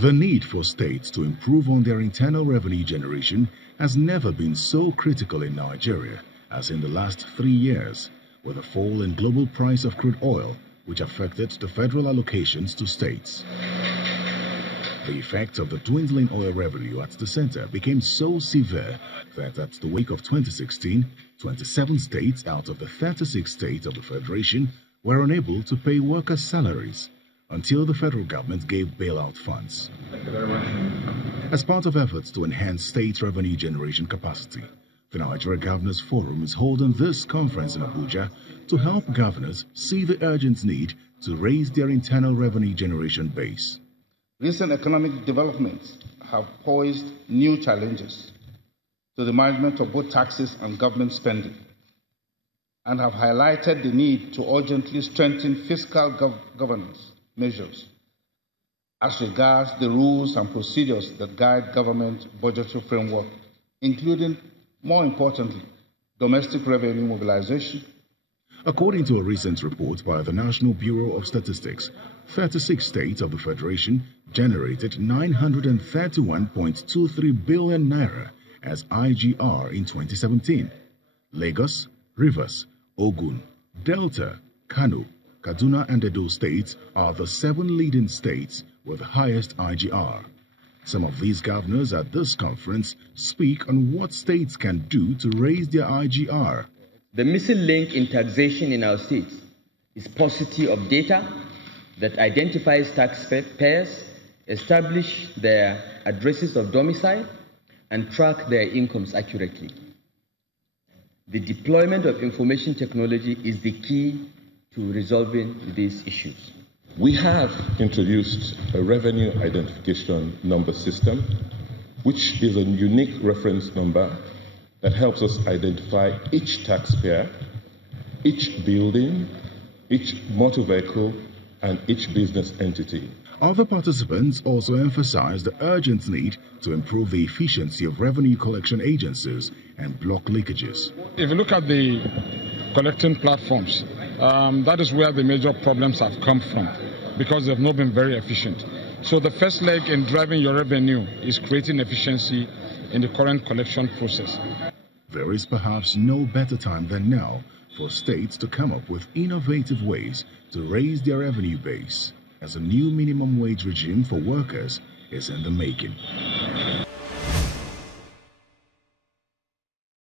The need for states to improve on their internal revenue generation has never been so critical in Nigeria as in the last 3 years, with a fall in global price of crude oil, which affected the federal allocations to states. The effect of the dwindling oil revenue at the center became so severe that at the wake of 2016, 27 states out of the 36 states of the Federation were unable to pay workers' salaries until the federal government gave bailout funds. Thank you very much. As part of efforts to enhance state revenue generation capacity, the Nigeria Governors Forum is holding this conference in Abuja to help governors see the urgent need to raise their internal revenue generation base. Recent economic developments have posed new challenges to the management of both taxes and government spending, and have highlighted the need to urgently strengthen fiscal governance measures as regards the rules and procedures that guide government budgetary framework, including, more importantly, domestic revenue mobilization. According to a recent report by the National Bureau of Statistics, 36 states of the Federation generated 931.23 billion naira as IGR in 2017. Lagos, Rivers, Ogun, Delta, Kano, Kaduna and Edo states are the 7 leading states with the highest IGR. Some of these governors at this conference speak on what states can do to raise their IGR. The missing link in taxation in our states is paucity of data that identifies taxpayers, establish their addresses of domicile, and track their incomes accurately. The deployment of information technology is the key to resolving these issues. We have introduced a revenue identification number system, which is a unique reference number that helps us identify each taxpayer, each building, each motor vehicle, and each business entity. Other participants also emphasized the urgent need to improve the efficiency of revenue collection agencies and block leakages. If you look at the collecting platforms, that is where the major problems have come from, because they've not been very efficient. So the first leg in driving your revenue is creating efficiency in the current collection process. There is perhaps no better time than now for states to come up with innovative ways to raise their revenue base, as a new minimum wage regime for workers is in the making.